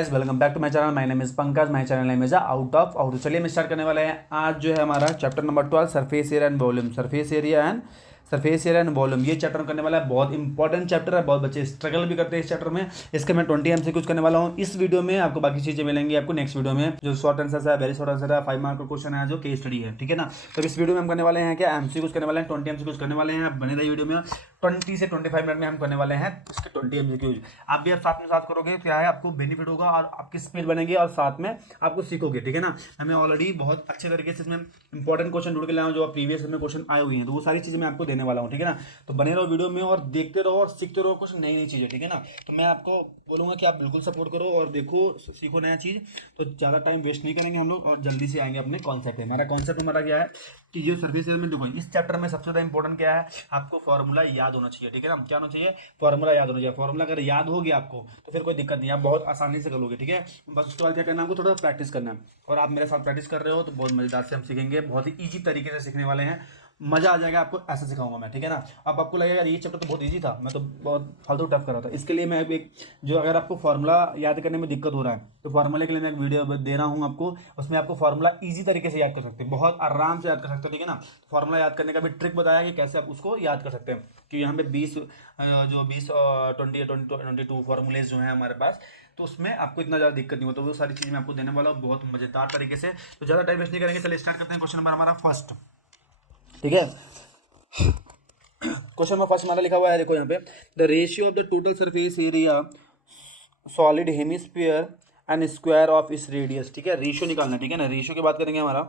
Guys, welcome back to my channel. My name is Pankaj. My channel name is out of out. चलिए हम start करने वाले हैं। आज जो है हमारा chapter number 12 surface area and volume. Surface area and volume ये चैप्टर करने वाला है। बहुत इंपॉर्टेंट चैप्टर है, बहुत बच्चे स्ट्रगल भी करते हैं इस चैप्टर में। इसके मैं 20 एमसीक्यूज करने वाला हूँ इस वीडियो में। आपको बाकी चीजें मिलेंगी आपको नेक्स्ट वीडियो में, जो शॉर्ट आंसर है, वेरी शॉर्ट आंसर है, 5 मार्क का क्वेश्चन है, जो केस स्टडी है, ठीक है ना। तो इस वीडियो में हम करने वाले हैं क्या, एमसीक्यूज करने वाले हैं, 20 एमसीक्यूज करने वाले हैं। आप बने रहिए वीडियो में। 20 से 25 मिनट में हम करने वाले हैं इसके 20 एमसीक्यूज। आप भी आप साथ में साथ करोगे, क्या है आपको बेनिफिट होगा और आपकी स्पीड बनेगी और साथ में आपको सीखोगे, ठीक है ना। हमें ऑलरेडी बहुत अच्छे तरीके से इसमें इंपॉर्टेंट क्वेश्चन ढूंढ के लाया हूं, जो प्रीवियस में क्वेश्चन आए हुए हैं, तो वो सारी चीजें मैं आपको देने वाला हूँ, ठीक है ना। तो बने रहो वीडियो में और देखते रहो और सीखते रहो कुछ नई नई चीजें, ठीक है ना। तो मैं आपको बोलूंगा कि आप बिल्कुल सपोर्ट करो और देखो, सीखो नया चीज। तो ज्यादा टाइम वेस्ट नहीं करेंगे हम लोग और जल्दी से आएंगे अपने कॉन्सेप्ट में। हमारा कॉन्सेप्ट हमारा क्या है कि ये सर्फेस एलिमेंट देखो, इस चैप्टर में सबसे ज्यादा इंपॉर्टेंट क्या है, आपको फॉर्मूला याद होना चाहिए, ठीक है ना। क्या होना चाहिए, फॉर्मूला याद होना चाहिए। फॉर्मूला अगर याद हो गया आपको तो फिर कोई दिक्कत नहीं, आप बहुत आसानी से कर लोगे, ठीक है। बस उसके बाद क्या करना है, आपको थोड़ा प्रैक्टिस करना है। और आप मेरे साथ प्रैक्टिस कर रहे हो तो बहुत मजेदार से हम सीखेंगे, बहुत ही ईजी तरीके से सीखने वाले हैं। मजा आ जाएगा आपको, ऐसा सिखाऊंगा मैं, ठीक है ना। अब आपको लगेगा ये चैप्टर तो बहुत इजी था, मैं तो बहुत फालतू टफ कर रहा था। इसके लिए मैं एक जो, अगर आपको फार्मूला याद करने में दिक्कत हो रहा है तो फार्मूले के लिए मैं एक वीडियो दे रहा हूँ आपको। उसमें आपको फार्मूला इजी तरीके से याद कर सकते हैं, बहुत आराम से याद कर सकते हैं, ठीक है ना। फार्मूला याद करने का भी ट्रिक बताया कि कैसे आप उसको याद कर सकते हैं। कि यहाँ पे 20 जो 20 और 22 फार्मूलेज जो है हमारे पास, तो उसमें आपको इतना ज़्यादा दिक्कत नहीं होता। तो वो सारी चीज़ मैं आपको देने वाला हूँ बहुत मजेदार तरीके से। तो ज़्यादा टाइम वेस्ट नहीं करेंगे, चलिए स्टार्ट करते हैं। क्वेश्चन नंबर हमारा फर्स्ट, ठीक है। क्वेश्चन नंबर फर्स्ट हमारा लिखा हुआ है, देखो यहाँ पे, the ratio of the total surface area solid hemisphere and square of इस रेडियस, ठीक है। रेशियो निकालना है, ठीक है ना। रेशियो की बात करेंगे हमारा,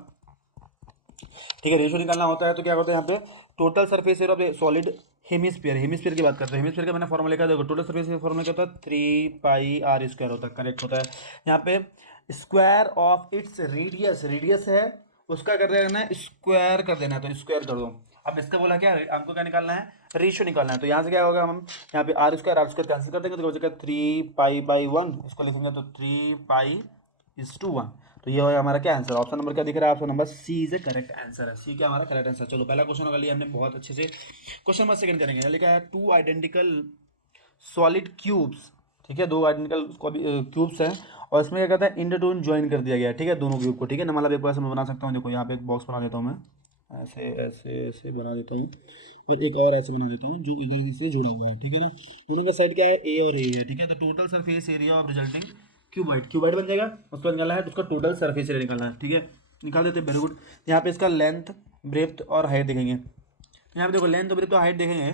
ठीक है। रेशियो निकालना होता है तो क्या होता है यहाँ पे, total surface area of solid hemisphere, hemisphere की बात करते हैं। हेमिस्फीयर का मैंने फॉर्मूला लिखा है, देखो टोटल सरफेस फॉर्मूला क्या होता है, 3 पाई r होता है, करेक्ट होता है। यहाँ पे square of its radius, radius है उसका कर देना है, स्क्वायर कर देना है, तो स्क्वायर कर दो। अब इसका बोला क्या, हमको क्या निकालना है, रेशियो निकालना है। तो यहाँ से क्या होगा, हम यहाँ पे r स्क्वायर कैंसिल कर देंगे तो हो जाएगा 3 पाई/1, इसको लिखेंगे तो 3 पाई/1। तो ये हो हमारा क्या आंसर, ऑप्शन नंबर क्या दिख रहा है, option number C is a correct answer है। सी क्या हमारा करेक्ट आंसर। चलो पहला क्वेश्चन कर लिया हमने बहुत अच्छे से। क्वेश्चन नंबर सेकंड करेंगे, लिखा है 2 आइडेंटिकल सॉलिड क्यूब्स, ठीक है। 2 आइडेंटिकल क्यूब्स हैं और इसमें क्या कहता है, इंटरटून ज्वाइन कर दिया गया है, ठीक है, दोनों क्यूब को, ठीक है ना। मतलब एक बार से मैं बना सकता हूँ, देखो यहाँ पे एक बॉक्स बना देता हूँ मैं, ऐसे ऐसे ऐसे बना देता हूँ और एक और ऐसे बना देता हूँ जो इधर से जुड़ा हुआ है, ठीक है ना। दोनों का साइड क्या है, ए और ए है, ठीक है। तो total surface area of resulting qubit, qubit बन जाएगा। उसको निकालना है तो उसका टोटल सरफेस एरिया निकालना है, ठीक है। निकाल देते हैं, वेरी गुड। यहाँ पे इसका लेंथ, ब्रेथ और हाइट देखेंगे। यहाँ पे देखो लेंथ, ब्रेथ और हाइट देखेंगे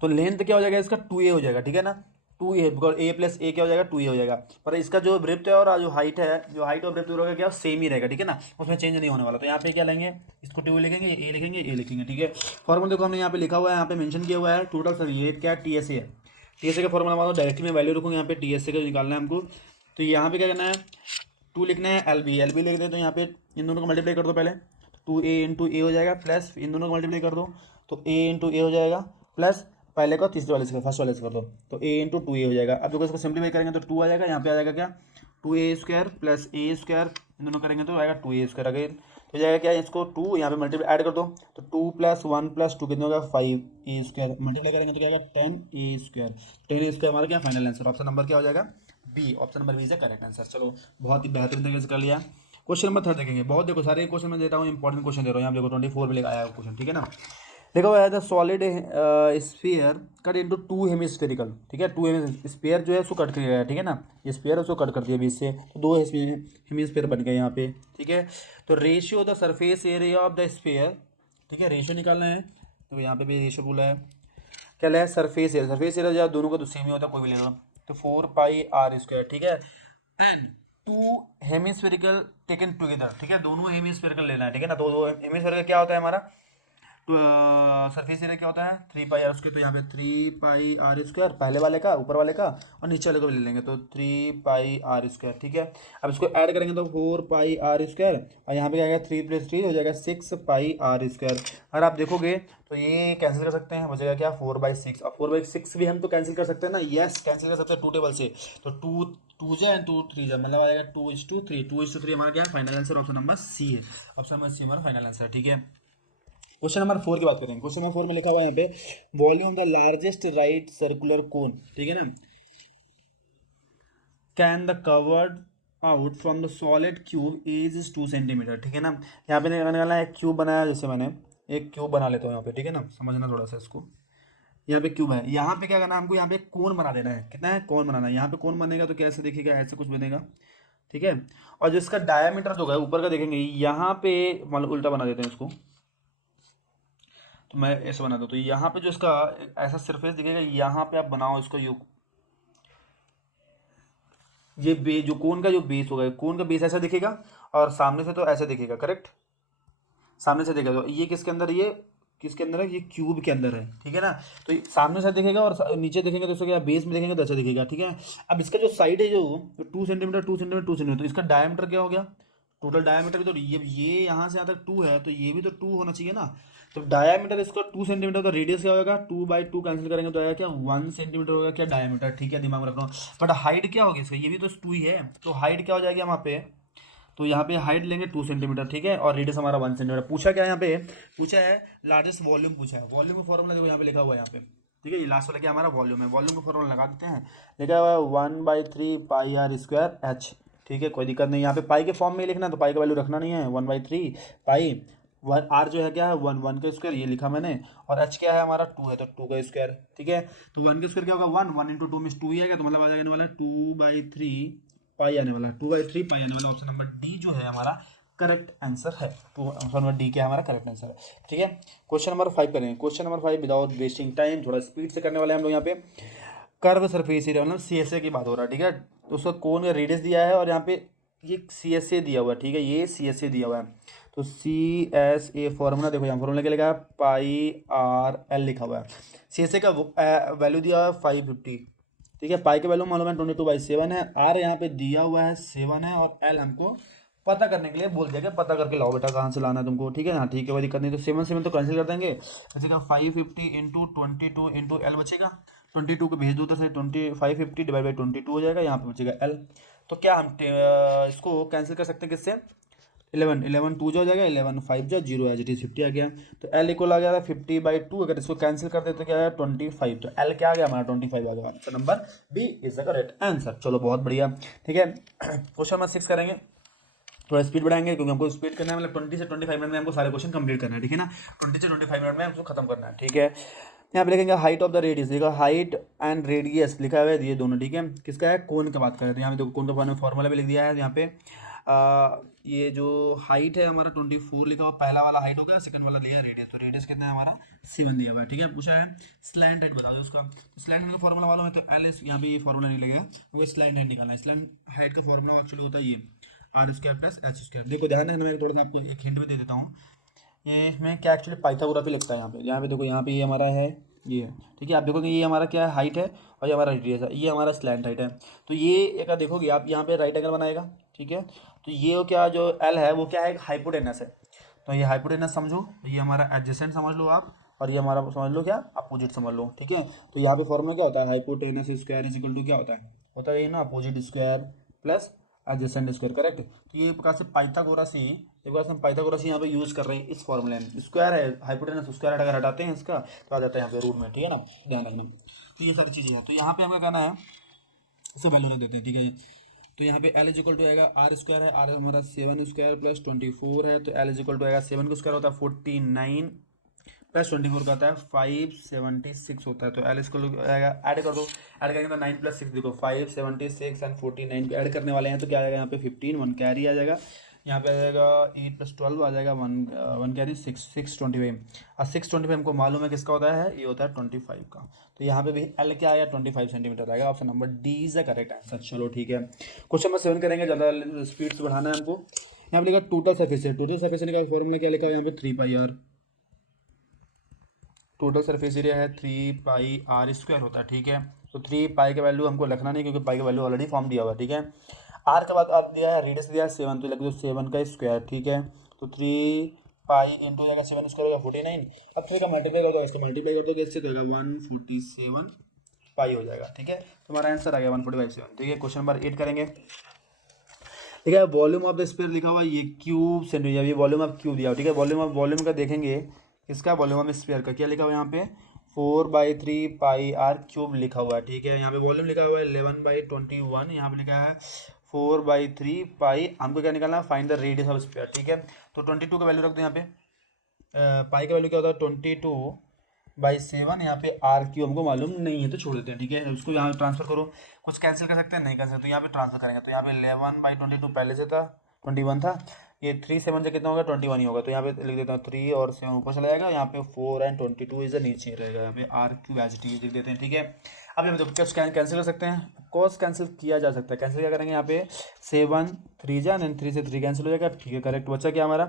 तो लेंथ क्या हो जाएगा इसका, 2a हो जाएगा, ठीक है ना। 2a, because a plus a क्या हो जाएगा, 2a हो जाएगा। पर इसका जो ब्रेथ है और जो हाइट है, जो हाइट और ब्रेथ होगा क्या, सेम ही रहेगा, ठीक है ना, उसमें चेंज नहीं होने वाला। तो यहाँ पे क्या लेंगे, इसको 2 लिखेंगे, a लिखेंगे, a लिखेंगे, ठीक है। फॉर्मूला देखो हमने यहाँ पे लिखा हुआ है, यहाँ पे मेंशन किया हुआ है टोटल सर, ये क्या है, TSA है। TSA का फॉर्मूला मानो, डायरेक्टली मैं वैल्यू रखूँगा यहाँ पे, TSA का निकालना है हमको। तो यहाँ पे क्या करना है, 2 लिखना है, LB लिख देते हैं यहाँ पे। इन दोनों को मल्टीप्लाई कर दो पहले, 2a हो जाएगा, प्लस इन दोनों को मल्टीप्लाई कर दो तो a हो जाएगा, प्लस पहले का तीसरे वाले से, फर्स्ट वाले से कर दो तो a × 2a हो जाएगा। अब देखो इसको सिंप्लीफाई करेंगे तो 2 आ जाएगा, यहाँ पे आ जाएगा क्या, 2a² प्लस a², इन दोनों करेंगे तो आएगा 2a² अगेन। तो जाएगा क्या, इसको 2 यहाँ पे मल्टीप्लाई ऐड कर दो तो 2 + 1 + 2 कितना होगा, 5a²। मल्टीप्लाई करेंगे तो क्या आएगा, 10a²। 10a² हमारा क्या फाइनल आंसर, ऑप्शन नंबर क्या हो जाएगा, B. Option number B is the correct answer. चलो बहुत ही बेहतरीन तरीके से कर लिया। क्वेश्चन नंबर 3 देखेंगे, बहुत देखो सारे क्वेश्चन मैं देता हूँ, इंपॉर्टेंट क्वेश्चन दे रहा हूँ। यहाँ देखो 24 में लिखा आया क्वेश्चन, ठीक है ना। देखो the solid sphere cut into 2 hemispherical, ठीक है। 2 स्फीयर जो है उसको कट कर गया है, ठीक है ना। ये स्फीयर उसको कट कर दिया बीच से, तो 2 हेमिस्फीयर बन गए यहाँ पे, ठीक है। तो ratio the surface area of the sphere, ठीक है, रेशियो निकालना है। तो यहाँ पे भी रेशियो बोला है, क्या है, सरफेस एरिया। सरफेस एरिया जो दोनों का तो सेम ही होता है, कोई भी लेना। तो 4 पाई r², ठीक है। एंड 2 हेमिस्फेरिकल टेकन टुगेदर, ठीक है, दोनों हेमिस्फेरिकल लेना है, ठीक है ना। तो हेमिस्फेरिकल क्या होता है हमारा, तो सरफेस एरिया क्या होता है, 3 पाई r²। तो यहाँ पे 3 पाई r² पहले वाले का, ऊपर वाले का, और नीचे वाले को भी ले लेंगे तो 3 पाई r², ठीक है। अब इसको ऐड करेंगे तो 4 पाई r², और यहाँ पे क्या आएगा, 3 + 3 हो जाएगा 6 पाई r²। अगर आप देखोगे तो ये कैंसिल कर सकते हैं, बचेगा क्या, 4/6। अब 4/6 भी हम तो कैंसिल कर सकते हैं ना, यस कैंसिल कर सकते हैं 2 टेबल से। तो 2 जा एंड 2 3 जा, मतलब आ जाएगा 2:3। 2:3 हमारा क्या है, final answer option number C है। ऑप्शन नंबर सी हमारा फाइनल आंसर, ठीक है। क्वेश्चन नंबर 4 की बात करेंगे। क्वेश्चन नंबर 4 में लिखा हुआ है यहाँ पे, volume the largest right circular cone, ठीक है ना। Can the covered out from the solid cube is 2 centimetre, ठीक है ना। यहाँ पे निकालना है, एक क्यूब बनाया, जैसे मैंने एक क्यूब बना लेता हूँ यहाँ पे, ठीक है ना, समझना थोड़ा सा इसको। यहाँ पे क्यूब है, यहाँ पे क्या करना है हमको, यहाँ पे कोन बना देना है। कितना है, कोन बनाना है। यहाँ पे कोन बनेगा तो कैसे दिखेगा, ऐसे कुछ बनेगा, ठीक है। और जो इसका डायामीटर जो है ऊपर का देखेंगे, यहाँ पे मतलब उल्टा बना देते हैं इसको, तो मैं ऐसे बना दूँ, तो यहाँ पे जो इसका ऐसा सरफेस दिखेगा, यहाँ पे आप बनाओ इसको, ये जो कोन का जो बेस होगा, कोन का बेस ऐसा दिखेगा, और सामने से तो ऐसे दिखेगा, करेक्ट, सामने से देखेगा तो ये किसके अंदर, ये किसके अंदर है, ये क्यूब के अंदर है, ठीक है ना। तो ये सामने से दिखेगा और नीचे देखेंगे तो इसको क्या, बेस में देखेंगे तो ऐसा दिखेगा, ठीक है। अब इसका जो साइड है, जो 2 सेंटीमीटर 2 सेंटीमीटर 2 सेंटीमीटर, तो इसका डायमीटर क्या हो गया, टोटल डायमीटर भी तो ये यहाँ से यहाँ तक 2 है, तो ये भी तो 2 होना चाहिए ना। तो डायमीटर इसका 2 सेंटीमीटर, तो रेडियस क्या होगा, 2/2 कैंसिल करेंगे तो आएगा क्या, 1 सेंटीमीटर होगा क्या डायमीटर, ठीक है, दिमाग में रखना। बट हाइट क्या होगी इसका, ये भी तो 2 ही है, तो हाइट क्या हो जाएगी वहाँ पे, तो यहाँ पे हाइट लेंगे 2 सेंटीमीटर, ठीक है, और रेडियस हमारा 1 सेंटीमीटर। पूछा क्या है यहाँ पे, पूछा है लार्जेस्ट वॉल्यूम पूछा है। वॉल्यूम का फॉर्मूला देखो यहाँ पे लिखा हुआ है यहाँ पे, ठीक है, ये लास्ट वाला क्या हमारा वॉल्यूम है। वॉल्यूम का फॉर्मूला लगा देते हैं, लिखा हुआ है 1/3 पाई आर स्क्वायर एच, ठीक है, कोई दिक्कत नहीं। यहाँ पे पाई के फॉर्म में लिखना, तो पाई का वैल्यू रखना नहीं है, 1/3 पाई, वन आर जो है क्या है 1 का स्क्वायर, ये लिखा मैंने, और एच क्या है हमारा 2 है, तो 2 का स्क्वायर, ठीक है। तो 1 का स्क्वायर क्या होगा, 1 इंटू 2 में 2 ही आएगा, तो मतलब आ जाने वाला है 2/3 पाई आने वाला है, 2/3 पाई आने वाला। ऑप्शन नंबर डी जो है हमारा करेक्ट आंसर है, तो ऑप्शन नंबर डी क्या है हमारा करेक्ट आंसर है, ठीक है। क्वेश्चन नंबर 5 करेंगे। Question number 5 without wasting time, थोड़ा स्पीड से करने वाले हैं हम लोग। यहाँ पे कर्व सरफेस एरिया, मतलब CSA की बात हो रहा है, ठीक है। तो उसका कोन का रेडियस दिया है, और यहाँ पे ये CSA दिया हुआ है, ठीक है, ये CSA दिया हुआ है। तो CSA फॉर्मूला देखो, यहाँ फॉर्मूला क्या लिखा है, पाई आर एल लिखा हुआ है। CSA का वैल्यू दिया हुआ है 550, ठीक है। पाई का वैल्यू मालूम है 22/7 है, आर यहाँ पे दिया हुआ है 7 है, और एल हमको पता करने के लिए बोल दिया, पता करके लाओ बेटा, कहाँ से लाना है तुमको, ठीक है ना, ठीक है, कोई दिक्कत नहीं। तो 7 तो कैंसिल कर देंगे, बचेगा 550 इंटू 22 इंटू एल बचेगा, 22 को भेज दो उधर से, 550 डिवाइड बाई 22 हो जाएगा, यहाँ पे बचेगा एल। तो क्या हम इसको कैंसिल कर सकते हैं किससे, 11 2 जो हो जाएगा, 11 5 जो 0 एज इट इज 50 आ गया। तो एल इक्वल आ गया 50/2, अगर इसको कैंसिल कर देते तो क्या है 25, तो एल क्या आ गया हमारा 25 आ गया। Answer number B is the correct answer. चलो बहुत बढ़िया, ठीक है। क्वेश्चन नंबर 6 करेंगे, थोड़ा स्पीड बढ़ाएंगे क्योंकि हमको स्पीड करना है, मतलब 20 से 25 मिनट में हमको सारे क्वेश्चन कंप्लीट करना है, ठीक है ना। 20 से 25 मिनट में हमको खत्म करना है, ठीक है। यहाँ पे लिखेंगे हाइट ऑफ द रेडियस, देखो हाइट एंड रेडियस लिखा हुआ है, ये दोनों, ठीक है। किसका है, कोन की बात कर रहे थे। यहाँ पे देखो कोन का फॉर्मूला भी लिख दिया है यहाँ पे। ये जो हाइट है हमारा 24 लिखा हुआ, पहला वाला हाइट हो गया, सेकंड वाला लिया रेडियस, तो रेडियस कितना है हमारा 7 दिया हुआ है, ठीक है। पूछा है स्लैंट हाइट बता दो उसका, तो स्लैंट हाइट का फॉर्मूला मालूम है, तो एल एस यहाँ पे ये फॉर्मूला नहीं लगेगा, वो स्लैंट हाइट निकालना है। स्लैंट हाइट का फॉर्मूला एक्चुअली होता है ये R square plus H square. देखो ध्यान रखना, मैं थोड़ा सा आपको एक हिंट भी दे देता हूँ, ये इसमें क्या एक्चुअली पाइथागोरस पे लगता है। यहाँ पे देखो, यहाँ पे ये हमारा है, ये है, ठीक है। आप देखोगे ये हमारा क्या है, हाइट है, और ये हमारा रेडियस है, ये हमारा स्लैंट हाइट है। तो ये एक देखोगे आप, यहाँ पे राइट एंगल बनाएगा, ठीक है। तो ये क्या जो एल है वो क्या है, हाइपोटेनस है, तो ये हाइपोटेनस समझो, ये हमारा एडजेसेंट समझ लो आप, और ये हमारा समझ लो क्या, अपोजिट समझ लो, ठीक है। तो यहाँ पे फॉर्मूला क्या होता है, hypotenuse square is equal to क्या होता है ये ना, opposite square plus adjacent square, correct. तो ये प्रकार से पाइथागोरस ही, एक बार हम पाइथागोरस यहाँ पे यूज कर रहे हैं इस फॉर्मूले में। स्क्वायर है, हाइपोटेनस स्क्वायर अगर हटाते हैं इसका तो आ जाता है यहाँ पे रूट में, ठीक है ना, ध्यान रखना। तो ये सारी चीज़ें हैं, तो यहाँ पे हमें कहना है, इसे वैल्यू रख देते हैं, ठीक है। तो यहाँ पे एल इज इक्वल टू आएगा, आर स्क्वायर है, आर हमारा 7 स्क्वायर प्लस 24 है, तो एल इज इक्वल टू आएगा 7 का स्क्वायर होता है 49 प्लस 24 का होता है 576 होता है। तो एल स्क्वायर आएगा, ऐड कर दो, ऐड करेंगे तो 9 + 6 देखो 576 एंड 49 ऐड करने वाले हैं, तो क्या आएगा यहाँ पे 15 1 कैरी आ जाएगा, यहाँ पे आ जाएगा 8 + 12 आ जाएगा 1 कैरी 625, और 625 हमको मालूम है किसका होता है, ये होता है 25 का। तो यहाँ पे भी एल क्या आया 25 सेंटीमीटर आएगा, option number D is the correct answer. चलो ठीक है, क्वेश्चन नंबर 7 करेंगे, ज़्यादा स्पीड से बढ़ाना है हमको। यहाँ पे लिखा टोटल सरफेस है, टोटल सरफेस का फॉर्मूला क्या लिखा है यहाँ पे 3πr, टोटल सरफेस एरिया है 3πr² होता है, ठीक है। तो 3π का वैल्यू हमको रखना नहीं, क्योंकि पाई का वैल्यू ऑलरेडी फॉर्म दिया हुआ है, ठीक है। आर के बाद आर दिया है, रेडियस दिया है 7, तो लग दो 7 का स्क्वायर, ठीक है। तो 3π इंटू जाएगा 7 स्क्वायर होगा 49, अब 3 का मल्टीप्लाई कर दो, इसको मल्टीप्लाई कर दो इससे, तो होगा 147 पाई हो जाएगा, ठीक है। तो हमारा आंसर आ गया 147, ठीक है। क्वेश्चन नंबर 8 करेंगे, ठीक है। वॉल्यूम ऑफ द स्फीयर लिखा हुआ है, ये क्यूब सेंटीमीटर, ये वॉल्यूम ऑफ क्यूब दिया, ठीक है। वॉल्यूम का देखेंगे, इसका वॉल्यूम ऑफ स्फीयर का क्या लिखा हुआ है यहाँ पे 4/3 πr³ लिखा हुआ है, ठीक है। यहाँ पे वॉल्यूम लिखा हुआ है 11/21, यहाँ पे लिखा है 4/3 पाई। हमको क्या निकालना है, find the radius of sphere, ठीक है। तो 22 का वैल्यू रख दो यहाँ पे। पाई का वैल्यू क्या होता है 22/7, यहाँ पे R³ हमको मालूम नहीं है तो छोड़ देते हैं, ठीक है। उसको यहाँ पे ट्रांसफर करो, कुछ कैंसिल कर सकते हैं, नहीं कर सकते, तो यहाँ पे ट्रांसफर करेंगे। तो यहाँ पे 11/22 पहले से था, 21 था, ये 3 7 से कितना होगा 21 ही होगा। तो यहाँ पे लिख देता हूँ 3 और 7 ऊपर चला जाएगा, यहाँ पे 4 एंड 22 इज नीचे रहेगा, यहाँ पे R³ एज इट इज लिख देते हैं, ठीक है। अब यहाँ पे क्या कैंसिल कर सकते हैं, कॉस कैंसिल किया जा सकता है। कैंसिल क्या करेंगे, यहाँ पे 7 3 जा एंड 3 से 3 कैंसिल हो जाएगा, ठीक है। करेक्ट बचा क्या हमारा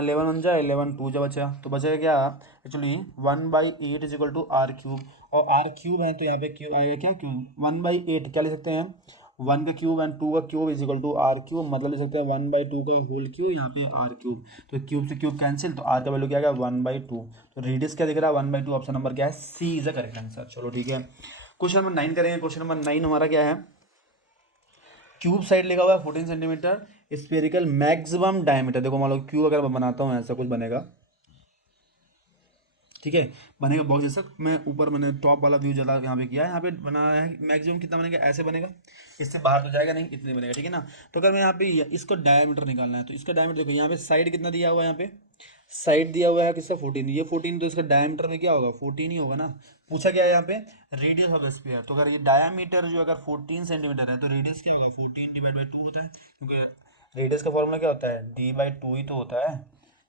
11 1 जा 11 2 जा बचा, तो बचेगा क्या actually 1/8 is equal to R³। और R³ है तो यहाँ पे क्यूब आएगा क्या, क्यूब 1/8 क्या लिख सकते हैं 1 का क्यूब एंड 2 का cube is equal to R³, मतलब लिख सकते हैं 1/2 का होल क्यूब, यहाँ पे R³। तो क्यूब से क्यूब कैंसिल, तो R का वैल्यू क्या आएगा 1/2। तो रेडियस क्या दिख रहा है 1/2, ऑप्शन नंबर क्या है सी इज द करेक्ट आंसर। चलो ठीक है, क्वेश्चन नंबर 9 करेंगे। क्वेश्चन नंबर 9 हमारा क्या है, क्यूब साइड लिखा हुआ है 14 सेंटीमीटर, स्फेरिकल मैक्सिमम डायमीटर। देखो मान लो क्यूब अगर मैं बनाता हूँ ऐसा कुछ बनेगा, ठीक है, बनेगा बॉक्स जैसा। मैं ऊपर मैंने टॉप वाला व्यू ज़्यादा यहाँ पे किया है, यहाँ पे बनाया है मैक्सिमम कितना बनेगा, ऐसे बनेगा, इससे बाहर तो जाएगा नहीं, इतने बनेगा, ठीक है ना। तो अगर मैं यहाँ पे इसको डायमीटर निकालना है, तो इसका डायमीटर देखो, यहाँ पे साइड कितना दिया हुआ है, यहाँ पे साइड दिया हुआ है किसका 14, ये 14, तो इसका डायमीटर में क्या होगा 14 ही होगा ना। पूछा क्या है यहाँ पे रेडियस ऑफ द स्फीयर, तो अगर ये डायमीटर जो अगर 14 सेंटीमीटर है तो रेडियस क्या होगा 14/2 होता है, क्योंकि रेडियस का फॉर्मूला क्या होता है d/2 ही तो होता है,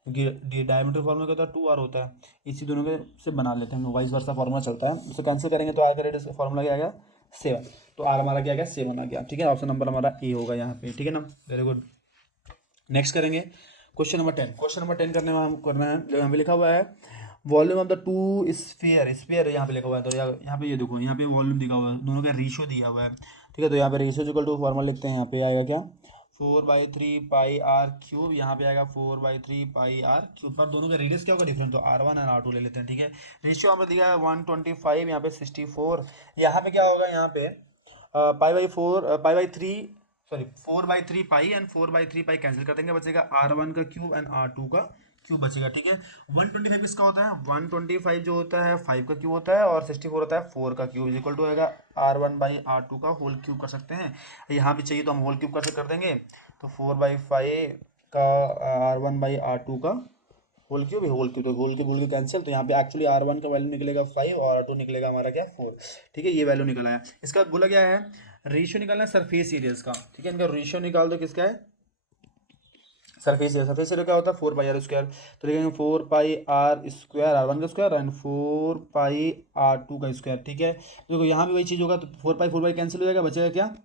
क्योंकि डायमीटर फार्मूला क्या होता है 2r होता है। इसी दोनों के से बना लेते हैं हम, वाइस वर्सा फार्मूला चलता है, उससे कैंसिल करेंगे तो आर का रेडियस का फार्मूला क्या आ गया 7, तो आर हमारा क्या आ गया 7 आ गया, ठीक है। ऑप्शन नंबर हमारा ए होगा यहाँ पे, ठीक है ना, वेरी गुड। नेक्स्ट करेंगे क्वेश्चन नंबर 10। क्वेश्चन नंबर 10 करने में हम करना है, जो यहाँ पे लिखा हुआ है volume of the two sphere, sphere यहाँ पे लिखा हुआ है, तो यहाँ पे ये देखो, यहाँ पे वॉल्यूम दिखा हुआ है, दोनों का रेशियो दिया हुआ है, ठीक है। तो यहाँ पे रेशियो इक्वल टू फॉर्मूला लिखते हैं, यहाँ पे आएगा क्या 4/3 πr³, यहाँ पे आएगा 4/3 πr³, पर दोनों का रेडियस क्या होगा डिफरेंट, तो R1 एंड R2 ले लेते हैं, ठीक है। रेशियो हमें दिया है 125, यहाँ पे 64, यहाँ पे क्या होगा, यहाँ पे पाई/3 sorry 4/3 pi and 4/3 pi cancel कर देंगे, बचेगा R1 का क्यूब एंड R2 का क्यूब बचेगा, ठीक है। 125 इसका होता है, 125 जो होता है 5 का क्यूब होता है, और 64 होता है 4 का क्यूब, इज इक्वल टू आएगा R1/R2 का होल क्यूब कर सकते हैं। यहाँ भी चाहिए तो हम होल क्यूब कर देंगे, तो 4/5 का R1/R2 का होल क्यूब तो होल क्यूब कैंसिल, तो यहाँ पे एक्चुअली R1 का वैल्यू निकलेगा 5 और R2 निकलेगा हमारा क्या 4, ठीक है। ये वैल्यू निकला है। इसका बोला क्या है रेशियो निकालना है सरफेस एरियाज का, ठीक है। इनका रेशियो निकाल दो, किसका है सरफेस एरिया क्या होता है 4πr², तो लिखेंगे 4πr² R1 का स्क्वायर एंड 4πr2 का स्क्वायर, ठीक है। देखो यहाँ भी वही चीज़ होगा, तो 4π कैंसिल हो जाएगा, बचेगा क्या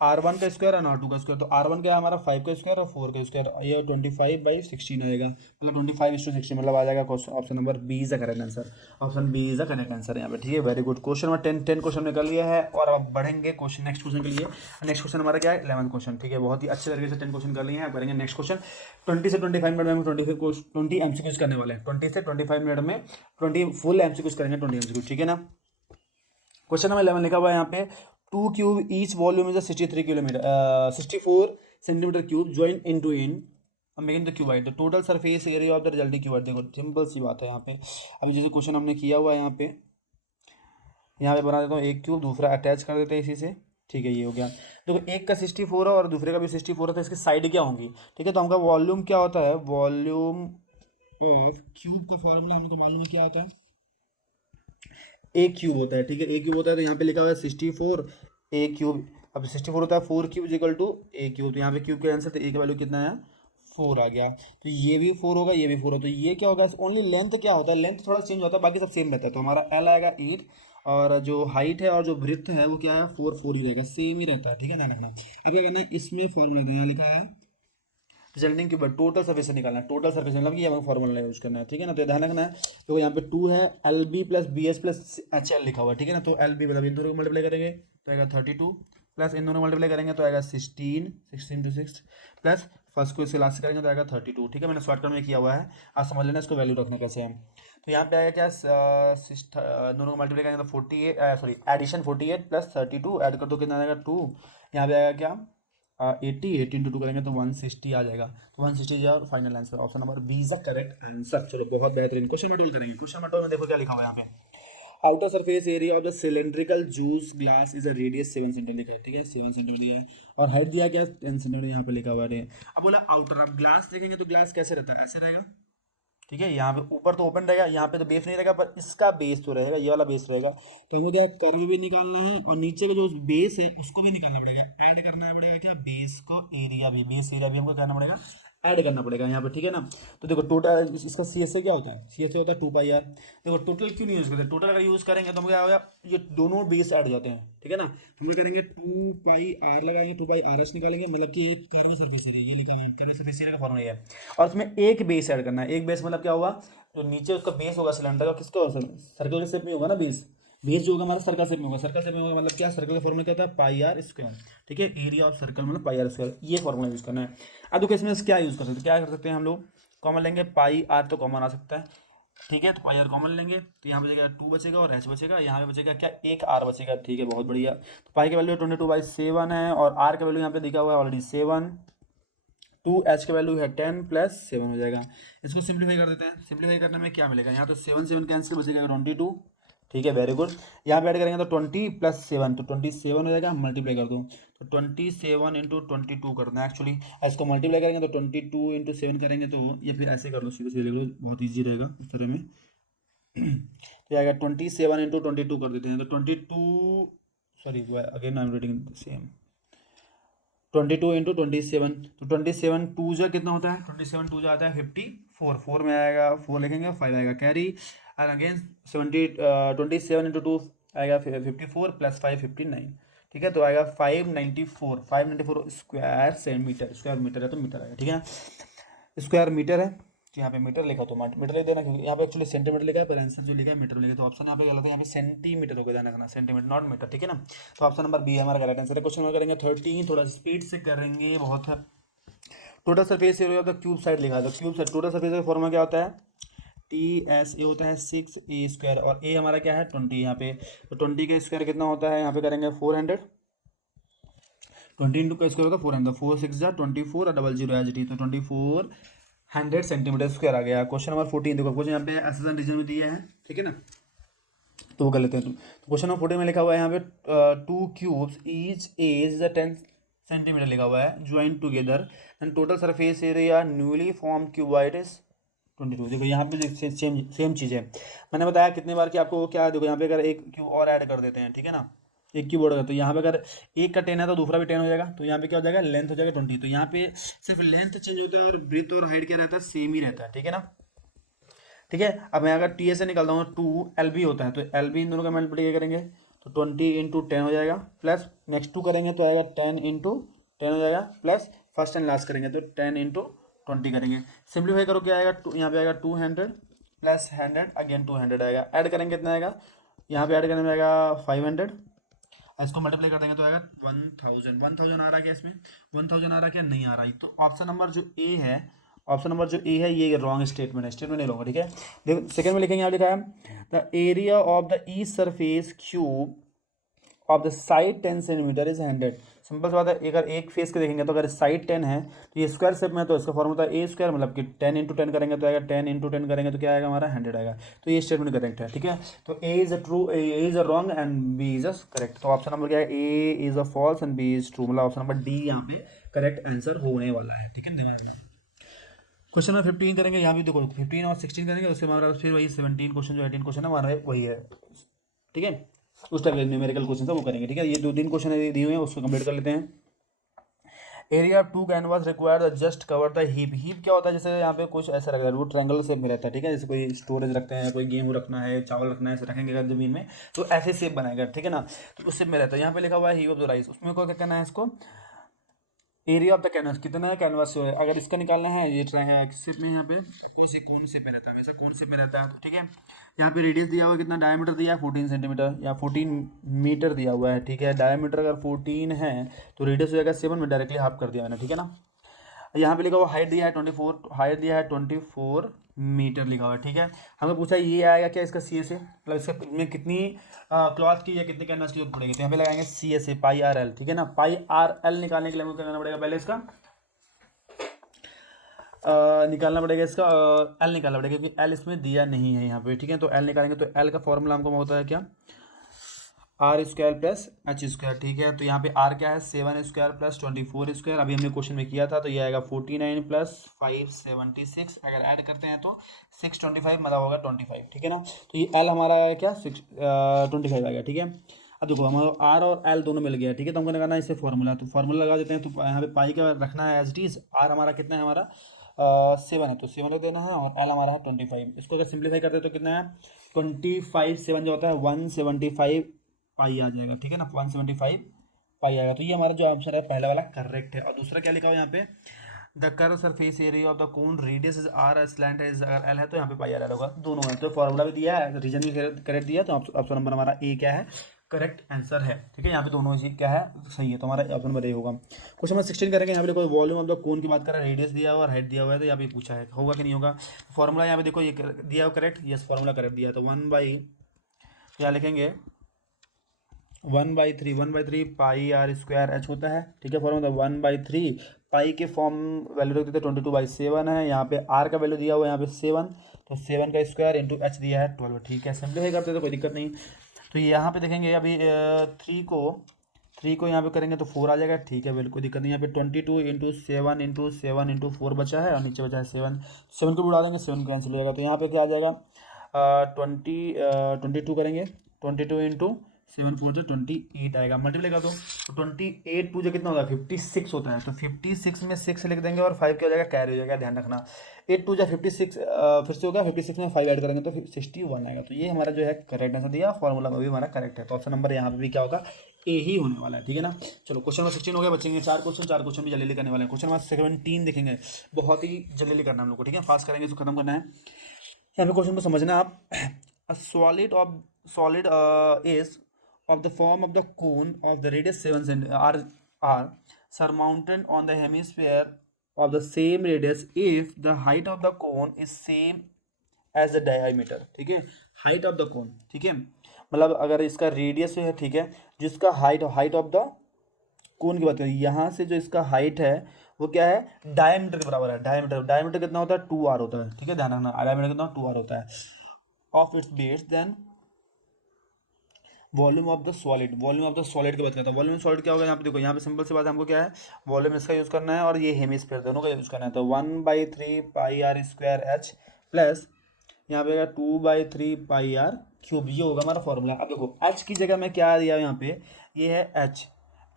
R1 का स्क्वायर और R2 का स्क्वायर, तो R1 क्या है हमारा 5 का स्क्वायर और 4 का स्क्वायर, ये 25/16 आएगा, मतलब 25:16, मतलब आ जाएगा option number B is the correct answer. Option B is the correct answer यहाँ पे, ठीक है, very good. Question number 10 question निकल लिया है, और अब बढ़ेंगे क्वेश्चन नेक्स्ट क्वेश्चन के लिए। नेक्स्ट क्वेश्चन हमारा क्या है 11 क्वेश्चन, ठीक है, बहुत ही अच्छे तरीके से 10 क्वेश्चन कर लिए हैं। बढ़ेंगे नेक्स्ट क्वेश्चन। 20 से 25 मिनट में हम 20 MCQs करने वाले हैं, 20 से 25 मिनट में 20 फुल MCQs करेंगे, 20 MCQs, ठीक है ना। क्वेश्चन नंबर 11 लिखा हुआ है यहाँ पे 2 cube each volume is 64 centimetre cube join in to in making the cuboid, the total surface area of the resulting cuboid. देखो सिंपल सी बात है यहाँ पे, अभी जैसे क्वेश्चन हमने किया हुआ है यहाँ पे बना देता हूँ एक क्यूब, दूसरा अटैच कर देते हैं इसी से, ठीक है, ये हो गया। देखो एक का 64 है और दूसरे का भी 64 है, तो इसकी साइड क्या होंगी, ठीक है। तो हमका वॉल्यूम क्या होता है, वॉल्यूम ऑफ क्यूब का फॉर्मूला हमको मालूम है क्या होता है, ए क्यूब होता है, ठीक है, ए क्यूब होता है। तो यहाँ पे लिखा हुआ है 64 ए क्यूब, अब 64 होता है 4 cube equal to A cube, तो यहाँ पे क्यूब का आंसर, तो ए का वैल्यू कितना है 4 आ गया, तो ये भी 4 होगा, ये भी 4 होगा, तो ये क्या होगा ओनली लेंथ क्या होता है, लेंथ थोड़ा चेंज होता है, बाकी सब सेम रहता है। तो हमारा एल आएगा 8, और जो हाइट है और जो ब्रेथ है वो क्या है 4 ही रहेगा, सेम ही रहता है, ठीक है, ध्यान रखना। अब क्या करना है, इसमें फॉर्मूला यहाँ लिखा है रिजल्टिंग क्यूब टोटल सर्फेस से निकालना है, टोटल सर्फेस मतलब ये हमें फॉर्मूला यूज करना है, ठीक है ना। तो ध्यान रखना है, तो यहाँ पे 2 है LB plus BS plus HL लिखा हुआ है, ठीक है ना। तो LB मतलब इन दोनों को मल्टीप्लाई करेंगे तो आएगा 32, प्लस इन दोनों को मल्टीप्लाई करेंगे तो आएगा 16 to 6, प्लस फर्स्ट को इससे लास्ट से करेंगे तो आएगा 32, ठीक है। मैंने शॉर्टकट में किया हुआ है, आप समझ लेना इसको वैल्यू रखने कैसे है। तो यहाँ पे आएगा क्या दोनों को मल्टीप्लाई करेंगे तो 48 सॉरी एडिशन 48 प्लस 32 ऐड कर दो कितना आएगा 2, यहाँ पे आएगा क्या 80 इंटू 2 करेंगे तो 160 आ जाएगा, तो 160 और final answer option number B is the correct answer. चलो बहुत बेहतरीन। क्वेश्चन नंबर 12 करेंगे। क्वेश्चन नंबर 12 में देखो क्या लिखा हुआ है यहाँ पे, outer surface area of the cylindrical juice glass is a radius 7 centimetre लिखा है, ठीक है 7 सेंटीमीटर लिखा है, और हाइट दिया क्या 10 सेंटीमीटर यहाँ पे लिखा हुआ है। अब बोला आउटर, अब ग्लास देखेंगे तो ग्लास कैसे रहता है, ऐसे रहेगा, ठीक है, यहाँ पे ऊपर तो ओपन रहेगा, यहाँ पे तो बेस नहीं रहेगा, पर इसका बेस तो रहेगा, ये वाला बेस रहेगा, तो हमें क्या कर्व भी निकालना है और नीचे का जो बेस है उसको भी निकालना पड़ेगा, ऐड करना पड़ेगा क्या बेस को, एरिया भी, बेस एरिया भी हमको करना पड़ेगा, ऐड करना पड़ेगा यहाँ पे, ठीक है ना। तो देखो टोटल इसका सी एस ए क्या होता है, सी एस ए होता है 2 पाई आर। देखो टोटल क्यों नहीं यूज़ करते, टोटल अगर यूज़ करेंगे तो हम क्या होगा, ये दोनों बेस ऐड हो जाते हैं, ठीक है ना। तो हम करेंगे 2 पाई आर लगाएंगे, 2 पाई आर एच निकालेंगे, मतलब कि एक कर्व सरफेस एरिया, ये लिखा है कर्व सरफेस एरिया का फॉर्मूला ये है, और उसमें एक बेस ऐड करना है। एक बेस मतलब क्या होगा, जो नीचे उसका बेस होगा सिलेंडर का, किसका सर्कल के शेप में होगा ना बेस, बेस जो होगा हमारा सर्कल शेप में होगा, सर्कल शेप में होगा मतलब क्या, सर्कल का फॉर्मूला क्या होता है पाई आर स्क्वायर, ठीक है, एरिया ऑफ सर्कल मतलब पाई आर स्क्वायर, ये फॉर्मूला यूज़ करना है। अब देखो इसमें क्या यूज़ कर सकते हैं, क्या कर सकते हैं हम लोग, कॉमन लेंगे, पाई आर तो कॉमन आ सकता है, ठीक है, तो पाई आर कॉमन लेंगे, तो यहाँ बचेगा 2 बचेगा और एच बचेगा, यहाँ पे बचेगा क्या, एक आर बचेगा, ठीक है बहुत बढ़िया। तो पाई की वैल्यू 22/7 है, और आर का वैल्यू यहाँ पे दिखा हुआ है ऑलरेडी 7, 2 एच का वैल्यू है 10 प्लस 7 हो जाएगा। इसको सिंप्लीफाई कर देते हैं, सिंप्लीफाई करने में क्या मिलेगा, यहाँ तो 7 कैंसिल बचेगा 22, ठीक है वेरी गुड। यहाँ पे ऐड करेंगे तो 20 प्लस 7, तो 27 हो जाएगा, मल्टीप्लाई कर दो, तो 27 इंटू 22 करना है एक्चुअली, इसको मल्टीप्लाई करेंगे तो 22 इंटू 7 करेंगे तो, या फिर ऐसे कर लो सीधे सीधे लिख लो, बहुत ईजी रहेगा इस तरह में। तो आएगा 27 इंटू 22 कर देते हैं, तो 22, sorry again I am reading same, 22 into 27, तो 27 टू जो कितना होता है, 27 टू जो आता है 54, 4 में आएगा 4 लिखेंगे, 5 आएगा कैरी, और अगेन 27 इंटू 2 आएगा 54 प्लस 5 59, ठीक है, तो आएगा 594 स्क्वायर सेंटीमीटर, स्क्वायर मीटर है तो मीटर आएगा, ठीक है, स्क्वायर मीटर है, तो यहाँ पे मीटर लिखा तो मीटर लिख देना, क्योंकि यहाँ पे एक्चुअली सेंटीमीटर लिखा है, पर आंसर जो लिखा है मीटर लिखा है, तो ऑप्शन यहाँ पे गलत है, यहाँ पे सेंटीमीटर होगा, ध्यान रखना सेंटीमीटर नॉट मीटर, ठीक है ना। तो ऑप्शन नंबर बी हमारा गलत आंसर है। क्वेश्चन नंबर करेंगे 13, थोड़ा स्पीड से करेंगे बहुत है। Total surface area of the cube side लिखा है, तो क्यूब साइड टोटल सरफेस का फॉर्मूला क्या होता है, TSA होता है 6A स्क्वायर, और ए हमारा क्या है 20 यहाँ पे, तो 20 का स्क्वायर कितना होता है, यहाँ पे करेंगे 400, 20 इंटू का स्क्वायर होगा 400, 4 6 जा 24 और 00 एच डी, तो 2400 सेंटीमीटर स्क्वायर आ गया। क्वेश्चन नंबर 14 देखो, क्वेश्चन यहाँ पे एस रीजन में दिया है, ठीक है ना, तो वो कर लेते हैं तुम। तो क्वेश्चन नंबर 14 में लिखा हुआ है यहाँ पे 2 क्यूब्स ईच एज 10 सेंटीमीटर लिखा हुआ है, join together and total surface area newly form cuboid is 22। देखो यहाँ पे सेम सेम चीज़ है, मैंने बताया कितने बार कि आपको क्या है, देखो यहाँ पे अगर एक क्यूब और ऐड कर देते हैं, ठीक है ना, एक क्यूब और, तो यहाँ पे अगर एक का 10 है तो दूसरा भी 10 हो जाएगा, तो यहाँ पे क्या हो जाएगा, लेंथ हो जाएगा 20, तो यहाँ पे सिर्फ लेंथ चेंज होता है और ब्रेथ और हाइट क्या रहता है, सेम ही रहता है, ठीक है ना, ठीक है। अब मैं अगर टी से निकालता हूँ 2 LB होता है, तो LB इन दोनों का मल्टीप्लाई करेंगे तो 20 इंटू 10 हो जाएगा, प्लस नेक्स्ट 2 करेंगे तो आएगा 10 इंटू 10 हो जाएगा, प्लस फर्स्ट एंड लास्ट करेंगे तो 10 इंटू 20 करेंगे, सिंप्लीफाई करो क्या आएगा, यहाँ पे आएगा 200 प्लस 100 अगेन 200 आएगा, ऐड करेंगे कितना आएगा, यहाँ पे ऐड करने में आएगा 500, इसको मल्टीप्लाई कर देंगे तो आएगा 1000 आ रहा है क्या, इसमें 1000 आ रहा है क्या, नहीं आ रहा है, तो ऑप्शन नंबर जो ए है, ऑप्शन नंबर जो ए है ये रॉन्ग स्टेटमेंट है, स्टेटमेंट नहीं लूँगा, ठीक है। देखो सेकंड में लिखेंगे, यहाँ लिखा है the area of the E surface cube of the side 10 centimetre is 100। Simple सी बात है, अगर एक फेस के देखेंगे तो अगर साइड 10 है तो ये स्क्वायर शेप में है, तो इसका फॉर्मूला ए स्क्वायर, मतलब कि 10 इंटू 10 करेंगे तो आएगा 10 इंटू 10 करेंगे तो क्या आएगा हमारा 100 आएगा, तो ये स्टेटमेंट करेक्ट है, ठीक है। तो A is a true, A is a wrong and B is a correct, तो ऑप्शन नंबर क्या है, A is a false and B is true, मतलब ऑप्शन नंबर डी यहाँ पे करेक्ट आंसर होने वाला है, ठीक है, दिमाग रखना। क्वेश्चन नंबर 15 करेंगे, यहाँ भी देखो 15 और 16 करेंगे, उसके हमारा फिर वही 17 क्वेश्चन जो 18 क्वेश्चन है हमारा वही है, ठीक है, उस टाइप के न्यूमेरिकल क्वेश्चन है वो करेंगे, ठीक है। ये 2-3 क्वेश्चन दिए हुए हैं उसको कंप्लीट कर लेते हैं। Area 2 canvas required just cover the heap, heap क्या होता है, जैसे यहाँ पे कुछ ऐसा रखता है, वो ट्रायंगल शेप में रहता है, ठीक है, जैसे कोई स्टोरेज रखते हैं, कोई गेहूँ रखना है, चावल रखना है, ऐसे रखेंगे अगर जमीन में तो ऐसे शेप बनाएगा, ठीक है ना, तो उस शेप में रहता है। यहाँ पे लिखा हुआ है हीप ऑफ द राइस, उसमें क्या कहना है इसको, एरिया ऑफ द कैनवास कितना है, कैनवास है, अगर इसका निकालना है ये शेप में, यहाँ पे कौन शेप में रहता है, हमेशा कौन शेप में रहता है, तो ठीक है। यहाँ पे रेडियस दिया हुआ है कितना, डायमीटर दिया है 14 सेंटीमीटर या 14 मीटर दिया हुआ है, ठीक है, डायमीटर अगर 14 है तो रेडियस हो जाएगा 7 में, डायरेक्टली हाफ कर दिया मैंने, ठीक है ना। यहाँ पे लिखा हुआ हाइट दिया है 24, हाइट दिया है 24 मीटर लिखा हुआ है, ठीक है। हमें पूछा ये आएगा क्या इसका सी एस ए, मतलब इसका में कितनी क्लॉथ की या कितनी कैनवास की जरूरत पड़ेगी, तो यहाँ पे लगाएंगे C S A pi R L, ठीक है ना। पाई आर एल निकालने के लिए हमें क्या करना पड़ेगा, पहले इसका निकालना पड़ेगा, इसका एल निकालना पड़ेगा क्योंकि एल इसमें दिया नहीं है यहाँ पे, ठीक है। तो एल निकालेंगे तो एल का फॉर्मूला हमको होता है क्या, R square plus H square, ठीक है। तो यहाँ पे आर क्या है 7 स्क्वायर प्लस 24 स्क्वायर, अभी हमने क्वेश्चन में किया था, तो ये आएगा 49 प्लस 576, अगर ऐड करते हैं तो 625 मतलब होगा 25, ठीक है ना। तो ये एल हमारा आया क्या 25 आ गया, ठीक है। अब देखो हमारा आर और एल दोनों मिल गया, ठीक है। तो हमको लगाना है इससे फॉर्मूला, तो फॉर्मूला लगा देते हैं। तो यहाँ पे पाई का रखना है एज इट इज, आर हमारा कितना है, हमारा 7 है, तो 7 रख देना है, और एल हमारा है 25। इसको अगर सिंप्लीफाई करते हैं तो कितना है 25 7 जो होता है 175 पाई आ जाएगा, ठीक है ना, 175 पाई आएगा। तो ये हमारा जो आंसर है पहला वाला करेक्ट है। और दूसरा क्या लिखा हुआ यहाँ पे, the curve surface area of the cone radius is R, slant है अगर एल है तो यहाँ पे पाई आर एल होगा, दोनों है। तो फॉर्मूला भी दिया है, रीजन भी करेक्ट दिया, तो ऑप्शन नंबर हमारा ए क्या है, करेक्ट आंसर है, ठीक है। यहाँ पे दोनों चीज क्या है सही है, तो हमारा ऑप्शन नंबर ए होगा। क्वेश्चन नंबर 16 करेंगे, यहाँ पे देखो वॉल्यूम ऑफ द कोन की बात करें, रेडियस दिया हुआ और हाइट दिया हुआ है, तो यहाँ पे पूछा है होगा कि नहीं होगा। फॉर्मूला यहाँ पे देखो ये दिया हुआ करेक्ट, यस फॉर्मूला करेक्ट दिया, तो 1/, क्या लिखेंगे 1/3 पाई आर स्क्वायर एच होता है, ठीक है। फॉर्मूला 1/3 पाई के फॉर्म वैल्यू रख देते 22/7 है, यहाँ पे आर का वैल्यू दिया हुआ है यहाँ पे 7, तो 7 का स्क्वायर इंटू एच दिया है 12, ठीक है। सिंप्लीफाई करते तो कोई दिक्कत नहीं। तो यहाँ पे देखेंगे अभी 3 को यहाँ पे करेंगे तो 4 आ जाएगा, ठीक है, बिल्कुल दिक्कत नहीं। यहाँ पे 22 × 7 × 7 × 4 बचा है, और नीचे बचा है 7 को उड़ा देंगे, 7 कैंसिल हो जाएगा, तो यहाँ पे क्या आ जाएगा 22 करेंगे, 22 × 7 4 जो 28 आएगा, मल्टीप्लाई कर दो, तो 28 टू जो कितना होता है 56 होता है, तो 56 में 6 लिख देंगे, और 5 क्या हो जाएगा कैरी हो जाएगा, ध्यान रखना। 8 टू जो 56 फिर से होगा, 56 में 5 ऐड करेंगे तो 61 आएगा। तो ये हमारा जो है करेक्ट आंसर दिया, फॉर्मूला में भी हमारा करेक्ट है, तो ऑप्शन नंबर यहाँ पे भी क्या होगा ए ही होने वाला है, ठीक है ना। चलो क्वेश्चन नंबर 16 हो गया, बचेंगे 4 क्वेश्चन भी जल्दी करने वाले हैं। क्वेश्चन नंबर 17 देखेंगे, बहुत ही जल्दी करना है हम लोग को, ठीक है, फास्ट करेंगे, इसको खत्म करना है। यहाँ पे क्वेश्चन को समझना आप, a solid is of the form of the cone of the radius 7 cm are surmounted on the hemisphere of the same radius if the height of the cone is same as the diameter, ठीक है, height of the कोन, ठीक है, मतलब अगर इसका radius है, ठीक है, जिसका हाइट ऑफ द कोन की बात करें, यहाँ से जो इसका हाइट है वो क्या है डायमीटर के बराबर है, डायमीटर कितना होता है 2r होता है, ठीक है, ध्यान रखना, डायमीटर कितना 2r होता है of its base, then volume of the solid की बात करता है। वॉल्यूम ऑफ सॉलिड क्या होगा, यहाँ पे देखो, यहाँ पे सिंपल सी बात है, हमको क्या है वॉल्यूम इसका यूज़ करना है, और ये हेमिस्फीयर दोनों का यूज़ करना है, तो 1/3 pi R square H plus यहाँ पे 2/3 पाई आर क्यूब, ये होगा हमारा फॉर्मूला। अब देखो एच की जगह में क्या दिया है यहाँ पे, ये है एच,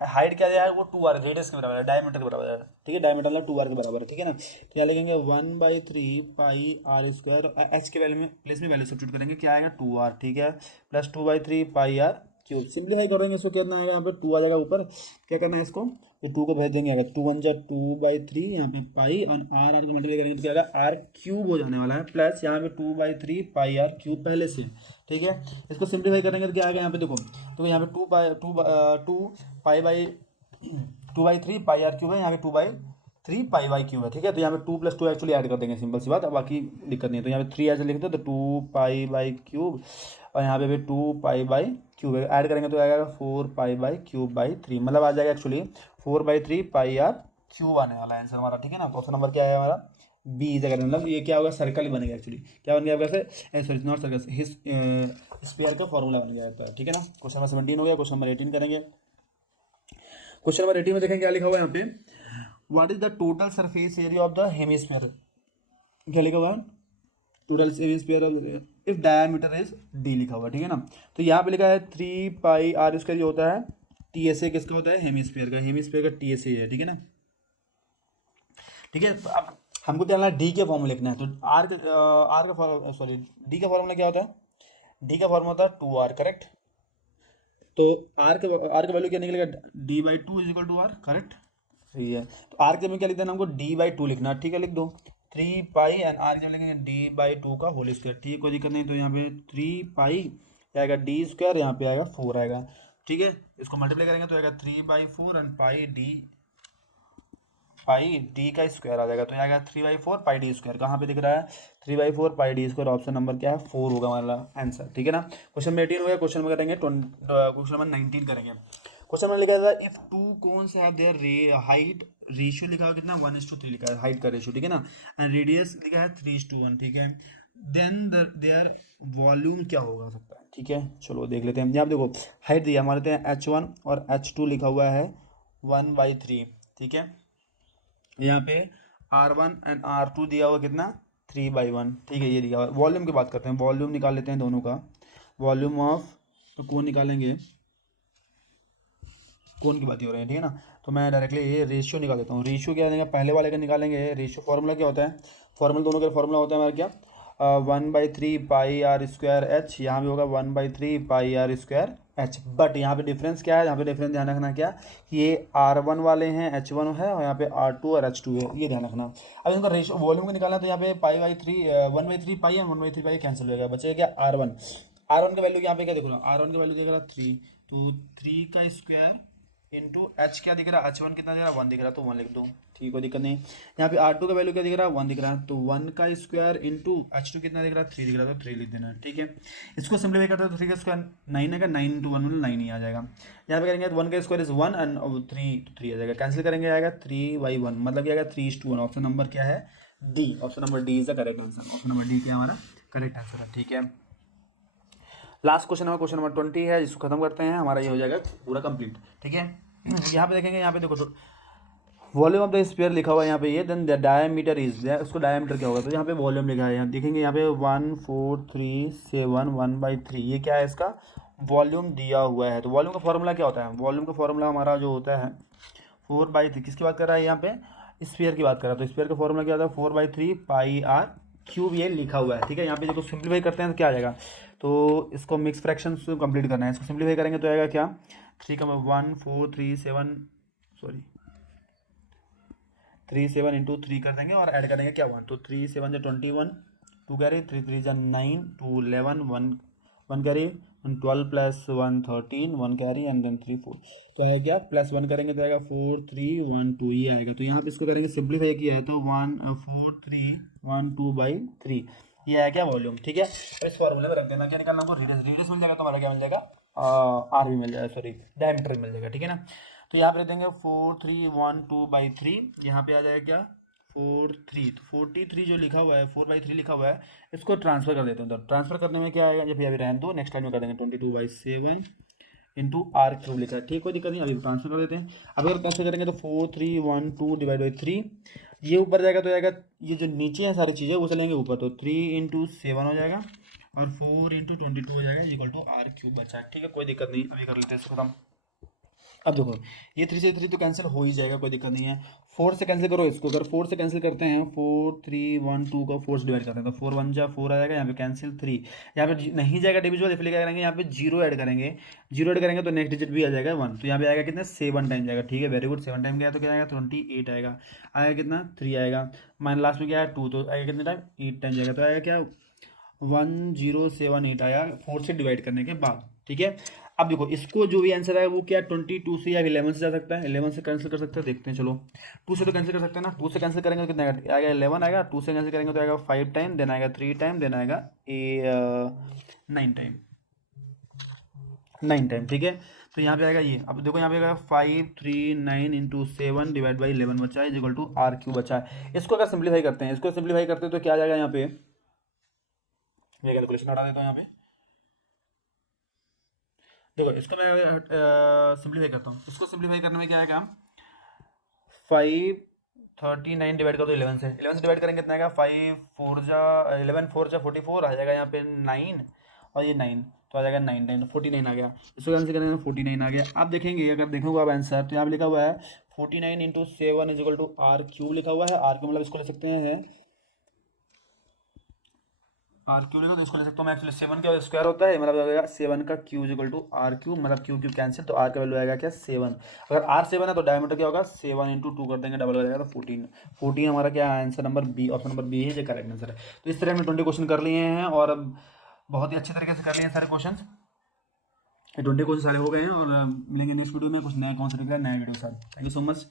हाइट क्या दिया है वो 2r रेडियस के बराबर है, डायमीटर के बराबर है, ठीक है, डायमीटर मतलब 2r के बराबर है, ठीक है ना। तो यहाँ लिखेंगे 1/3 पाई आर स्क्वायर, एच के वैल्यू में प्लेस में वैल्यू सब्स्टिट्यूट करेंगे, क्या आएगा 2r, ठीक है, plus 2/3 pi R cube, simplify करेंगे इसको, कितना आएगा यहाँ पे 2 आ जाएगा ऊपर, क्या करना है इसको, तो 2 को भेज देंगे, आएगा 2 1 जा 2/3 यहाँ पे पाई, और आर को मल्टीप्लाई करेंगे तो क्या आएगा आर क्यूब हो जाने वाला है, प्लस यहाँ पे 2/3 पाई आर क्यूब पहले से, ठीक है। इसको सिंप्लीफाई करेंगे तो क्या आएगा यहाँ पे देखो, तो यहाँ पे 2/3 पाई आर क्यूब है, यहाँ पे 2/3 पाई वाई क्यूब है, ठीक है। तो यहाँ पे 2 + 2 एक्चुअली ऐड कर देंगे, सिंपल सी बात, बाकी दिक्कत नहीं है। तो यहाँ पे 3 ऐसे लिख दो, तो 2 पाई बाई क्यूब, और यहाँ पे भी 2 पाई बाई क्यूब है, ऐड करेंगे तो आएगा 4 पाई बाई क्यूब बाई 3, मतलब आ जाएगा एक्चुअली 4/3 पाई आर क्यूब आने वाला है आंसर हमारा, ठीक है ना। तो ऑप्शन नंबर क्या है हमारा बी इज, अगर मतलब ये क्या होगा सर्कल ही बनेगा एक्चुअली, क्या बन गया वैसे, सॉरी नॉट सर्कल, स्फीयर का फॉर्मूला बन गया, ठीक है ना। क्वेश्चन नंबर 17 हो गया, क्वेश्चन नंबर 18 करेंगे। क्वेश्चन नंबर 18 में देखेंगे क्या लिखा हुआ है यहाँ पे, what is the total surface area of the hemisphere, क्या लिखा हुआ है total hemisphere if diameter is D लिखा हुआ है, ठीक है ना। तो यहाँ पे लिखा है 3 पाई आर स्क्वायर जो होता है टी एस ए किसका होता है हेमिस्फीयर का टी एस ए है, ठीक है ना, ठीक है। अब हमको क्या डी के फॉर्मूला लिखना है, तो डी का फॉर्मूला क्या होता है, डी का फॉर्मूला होता है 2r, करेक्ट। तो आर का वैल्यू क्या निकलेगा d/2 = r, करेक्ट, सही है। तो आर के में क्या लिखना है हमको d/2 लिखना, ठीक है, लिख दो 3 पाई, एंड आर के लिखेंगे d/2 का होल स्क्वायर, ठीक है, कोई दिक्कत नहीं। तो यहाँ पे 3 पाई आएगा d स्क्वायर, यहाँ पे आएगा 4 आएगा, ठीक है। इसको मल्टीप्लाई करेंगे तो आएगा 3/4 and pi d pi D का स्क्वायर आ जाएगा, तो यहाँ आएगा 3/4 पाई डी स्क्वायर। कहाँ पे दिख रहा है 3/4 पाई डी स्क्वायर, ऑप्शन नंबर क्या है 4 होगा हमारा आंसर, ठीक है ना। क्वेश्चन 18 हो गया। क्वेश्चन नंबर करेंगे क्वेश्चन नंबर 19 करेंगे। क्वेश्चन में लिखा था if two cons have their height, ratio लिखा है कितना 1:3 लिखा है हाइट का रेशियो, ठीक है ना, एंड रेडियस लिखा है 3:1, ठीक है, देन देयर वॉल्यूम क्या होगा सकता है, ठीक है। चलो देख लेते हैं। यहाँ पे देखो हाइट दिया हमारे H1 और H2 लिखा हुआ है 1/3, ठीक है। यहाँ पे R1 एंड R2 दिया हुआ कितना 3/1, ठीक है, ये दिया हुआ। वॉल्यूम की बात करते हैं, वॉल्यूम निकाल लेते हैं दोनों का। वॉल्यूम ऑफ, तो कौन निकालेंगे, कौन की बात ही हो रही है, ठीक है ना। तो मैं डायरेक्टली ये रेशियो निकाल देता हूँ। रेशियो क्या देंगे, पहले वाले का निकालेंगे। रेशियो फॉर्मूला क्या होता है, फॉर्मूला दोनों का फॉर्मूला होता है हमारा क्या 1/3 पाई आर स्क्वायर एच, यहाँ भी होगा 1/3 pi R square H. But यहाँ पे डिफरेंस क्या है, यहाँ पे डिफरेंस ध्यान रखना क्या कि ये R1 वाले हैं, H1 है, और यहाँ पे R2 और H2 है, ये ध्यान रखना। अब इनका रेशियो वॉल्यूम का निकालना, तो यहाँ पे पाई/3 1/3 पाई है, 1/3 पाई कैंसिल हो जाएगा, बचेगा क्या R1। R1 का वैल्यू यहाँ पे क्या देख रहा हूँ, R1 का वैल्यू देख रहा 3, तो 3 का स्क्वायर इंटू एच क्या दिख रहा है, H1 कितना दिख रहा है 1 दिख रहा है, तो 1 लिख दो, ठीक, कोई दिक्कत नहीं। यहाँ पे R2 का वैल्यू क्या दिख रहा है 1 दिख रहा है, तो 1 का स्क्वायर इंटू H2 कितना दिख रहा है 3 दिख रहा है, तो 3 लिख देना, ठीक है। इसको सिंप्लीफाई करते हैं तो 3 का स्क्वायर 9 है, 9 इंटू 1 मतलब 9 ही आ जाएगा। यहाँ पे करेंगे तो 1 का स्क्वायर इज 1 एंड 3 तो 3 आ जाएगा, कैंसिल करेंगे आएगा 3/1, मतलब क्या आएगा 3:1। ऑप्शन नंबर क्या है D, option number D is the correct answer. Option number D क्या हमारा करेक्ट आंसर है, ठीक है। लास्ट क्वेश्चन नंबर 20 है, जिसको खत्म करते हैं, हमारा ये हो जाएगा पूरा कंप्लीट, ठीक है। यहाँ पे देखेंगे, यहाँ पे देखो वॉल्यूम ऑफ द स्फीयर लिखा हुआ है यहाँ पे ये, देन द डायमीटर इज, उसको डायमीटर क्या होगा, तो यहाँ पे वॉल्यूम लिखा है, यहाँ देखेंगे यहाँ पे 1,4,3,7 1/3, ये क्या है इसका वॉल्यूम दिया हुआ है। तो वॉल्यूम का फॉर्मूला क्या होता है, वॉल्यूम का फॉर्मूला हमारा जो होता है 4/3, किसकी बात कर रहा है यहाँ पे स्फीयर की बात कर रहा है, तो स्फीयर का फॉर्मूला क्या होता है 4/3 पाई आर क्यूब, ये लिखा हुआ है, ठीक है। यहाँ पे देखो सिंप्लीफाई करते हैं तो क्या आ जाएगा, तो इसको मिक्स फ्रैक्शन कंप्लीट करना है, इसको सिंप्लीफाई करेंगे तो आएगा क्या 3,1,4,3,7 सॉरी 3/7 इंटू 3 कर देंगे और ऐड करेंगे क्या 1, तो 3/7 21, 2 carry 3 3 9 2 11 1 carry 12 plus 1 13 1 carry and then 3 4, तो आएगा क्या +1 करेंगे तो आएगा 4 3 1 2, ये आएगा। तो यहाँ पे इसको करेंगे सिंप्लीफाई किया है तो 4 3 1 2/3, ये आया क्या वॉल्यूम, ठीक है। तो इस फॉर्मूले में रख देना, क्या निकालना हमको रेडियस मिल जाएगा, तो हमारा क्या मिल जाएगा आर भी मिल जाएगा, सॉरी डायमीटर मिल जाएगा, ठीक है ना। तो यहाँ पे रख देंगे 4,312/3, यहाँ पे आ जाएगा क्या 43, तो 43 जो लिखा हुआ है 4/3 लिखा हुआ है, इसको ट्रांसफर कर देते हैं। तो ट्रांसफर करने में क्या आएगा, जब अभी रहने दो, नेक्स्ट टाइम में कर देंगे 22/7 इंटू आर क्यूब लिखा है, ठीक, कोई दिक्कत नहीं, अभी ट्रांसफर कर देते हैं। अब अगर ट्रांसफर करेंगे तो 4,312/3, ये ऊपर जाएगा तो जाएगा, ये जो नीचे है सारी चीज़ें वो चलेंगे ऊपर, तो 3 × 7 हो जाएगा और 4 × 22 हो जाएगा इक्वल टू आर क्यूब बचा, ठीक है, कोई दिक्कत नहीं, अभी कर लेते हैं इसको खत्म। अब देखो ये 3 से 3 तो कैंसिल हो ही जाएगा, कोई दिक्कत नहीं है। 4 से कैंसिल करो इसको, अगर 4 से कैंसिल करते हैं 4 3 1 2 का 4 से डिवाइड करते हैं तो 4 1 जा 4 आ जाएगा, यहाँ पे कैंसिल 3, यहाँ पे नहीं जाएगा डिविजिबल, इसलिए क्या करेंगे यहाँ पे 0 ऐड करेंगे, 0 ऐड करेंगे तो नेक्स्ट डिजिट भी आ जाएगा 1, तो यहाँ पे आएगा कितना 7 टाइम जाएगा, ठीक है, वेरी गुड। 7 टाइम गया तो क्या आएगा 28 आएगा, आएगा कितना 3 आएगा, माइन लास्ट में क्या है 2, तो आएगा कितने टाइम 8 टाइम जाएगा, तो आएगा क्या 1078 आया 4 से डिवाइड करने के बाद, ठीक है। अब देखो इसको जो भी आंसर आएगा वो क्या 22 से या 11 से जा सकता है, 11 से कैंसिल कर सकते हैं, देखते हैं चलो। 2 से तो कैंसिल कर सकते हैं ना, 2 से कैंसिल करेंगे तो कितना आएगा 11 आएगा, 2 से कैंसिल करेंगे तो आएगा 5 टाइम, देन आएगा 3 टाइम, देन आएगा 9 टाइम, 9 टाइम, ठीक है। तो यहाँ पे आएगा ये, अब देखो यहाँ पे आएगा 539 इंटू 7 डिवाइड बाई 11 बचा है इक्वल टू आर क्यू बचा है। इसको अगर सिंप्लीफाई करते हैं, इसको सिंप्लीफाई करते हैं तो क्या आ जाएगा यहाँ पे, मैं कैलकुलेशन हटा देता हूँ यहाँ पे, देखो इसको मैं सिंप्लीफाई करता हूँ, इसको सिंप्लीफाई करने में क्या आएगा 539 डिवाइड कर दो 11 से, 11 से डिवाइड करेंगे कितना आएगा 5 4 जा 11 4 जा 44 आ जाएगा, यहाँ पे 9 और ये 9, तो आ जाएगा 9 टाइम 49 आ गया। इसको कैंसिल करेंगे 49 आ गया। आप देखेंगे अगर देखोगे आप आंसर तो यहाँ पे लिखा हुआ है 49 into 7 is equal to R cube लिखा हुआ है, आर क्यूब मतलब इसको ले सकते हैं आर क्यू लिखो तो इसको ले सकता हूँ मैं, एक्चुअली 7 का स्क्वायर होता है, मतलब आएगा 7 का cube equal to R cube, मतलब क्यू क्यू कैंसिल, तो आर का वैल्यू आएगा क्या 7। अगर आर 7 है तो डायमीटर क्या होगा 7 इंटू 2 कर देंगे, डबल हो जाएगा तो 14 हमारा क्या answer number B, option number B है जो करेक्ट आंसर है। तो इस तरह हमने 20 क्वेश्चन कर लिए हैं और अब बहुत ही अच्छे तरीके से कर लिए हैं सारे क्वेश्चन, 20 क्वेश्चन सारे हो गए हैं और मिलेंगे नेक्स्ट वीडियो में कुछ नया कॉन्सेप्ट के नया वीडियो के साथ। Thank you so much.